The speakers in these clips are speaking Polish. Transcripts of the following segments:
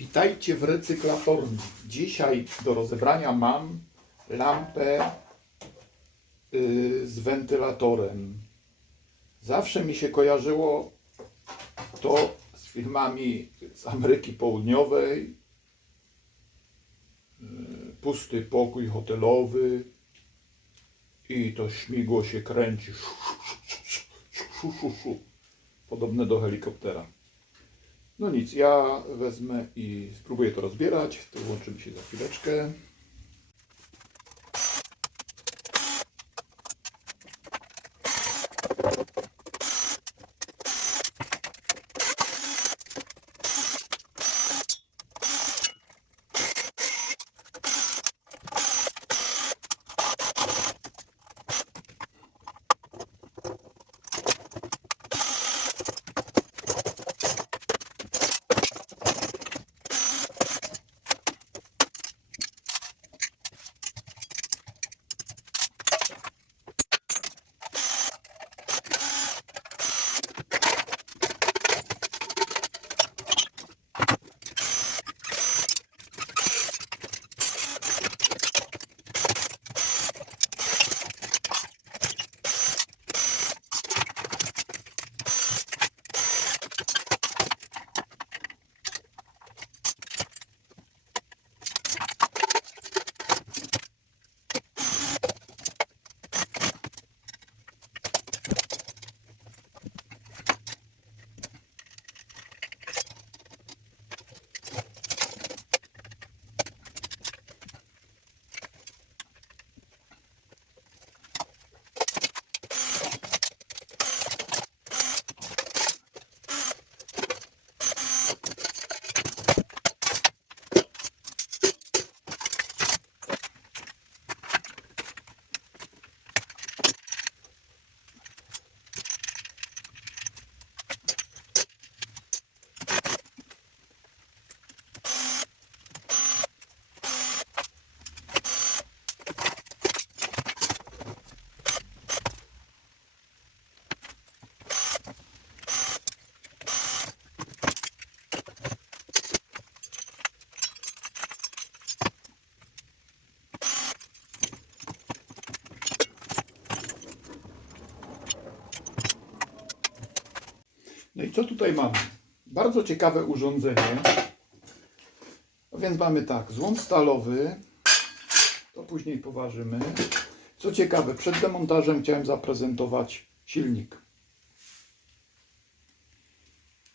Witajcie w recyklatorni. Dzisiaj do rozebrania mam lampę y, z wentylatorem. Zawsze mi się kojarzyło to z filmami z Ameryki Południowej. Y, Pusty pokój hotelowy i to śmigło się kręci. Podobne do helikoptera. No nic, ja wezmę i spróbuję to rozbierać. To łączymy się za chwileczkę. No i co tutaj mamy? Bardzo ciekawe urządzenie. No więc mamy tak, złom stalowy. To później poważymy. Co ciekawe, przed demontażem chciałem zaprezentować silnik.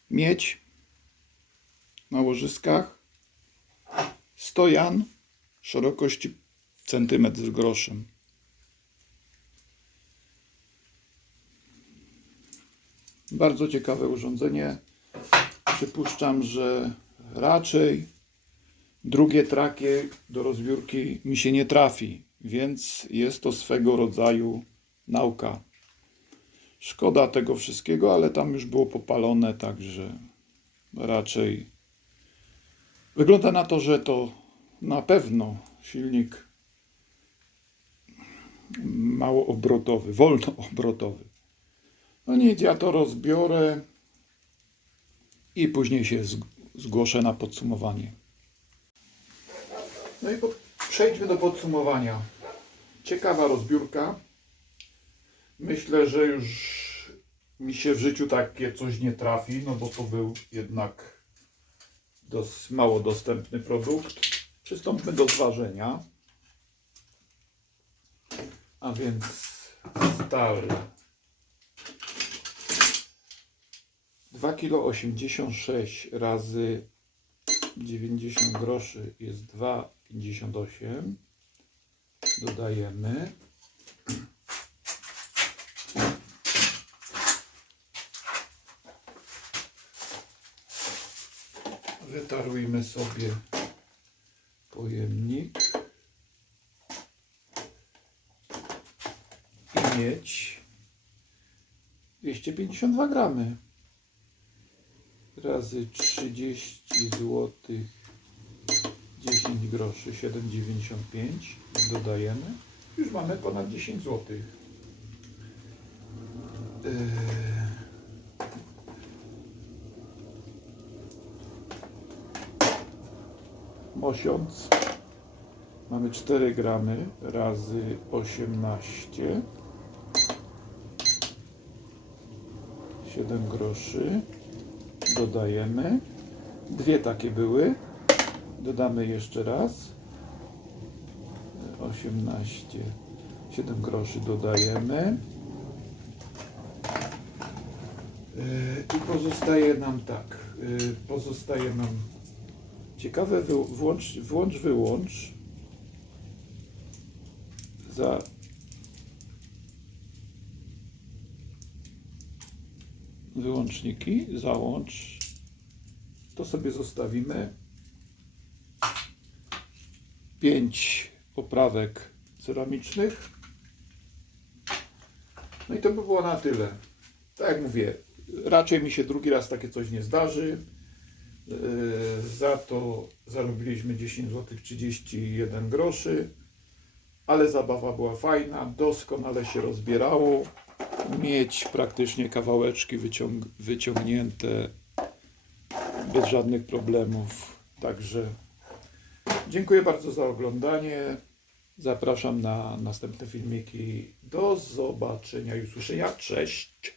Miedź na łożyskach. Stojan szerokości centymetr z groszem. Bardzo ciekawe urządzenie. Przypuszczam, że raczej drugie trakie do rozbiórki mi się nie trafi, więc jest to swego rodzaju nauka. Szkoda tego wszystkiego, ale tam już było popalone, także raczej wygląda na to, że to na pewno silnik mało obrotowy, wolno obrotowy. No nic, ja to rozbiorę i później się zg- zgłoszę na podsumowanie. No i przejdźmy do podsumowania. Ciekawa rozbiórka. Myślę, że już mi się w życiu takie coś nie trafi, no bo to był jednak dos, mało dostępny produkt. Przystąpmy do zważenia. A więc stal 2 kg 86 razy 90 groszy jest 2,58. Dodajemy. Wytarujmy sobie pojemnik. I mieć 252 gramy razy 30 zł 10 groszy 7,95 dodajemy już mamy ponad 10 zł mosiąc. Mamy 4 gramy razy 18. 7 groszy. Dodajemy. Dwie takie były. Dodamy jeszcze raz. 18. 7 groszy dodajemy. Yy, I pozostaje nam tak. yy, Pozostaje nam ciekawe włącz, włącz, wyłącz. Za wyłączniki, załącz. To sobie zostawimy. Pięć poprawek ceramicznych. No i to by było na tyle. Tak jak mówię, raczej mi się drugi raz takie coś nie zdarzy. Yy, Za to zarobiliśmy 10 zł 31 groszy, ale zabawa była fajna, doskonale się rozbierało. Mieć praktycznie kawałeczki wyciąg- wyciągnięte bez żadnych problemów. Także dziękuję bardzo za oglądanie. Zapraszam na następne filmiki. Do zobaczenia i usłyszenia. Cześć!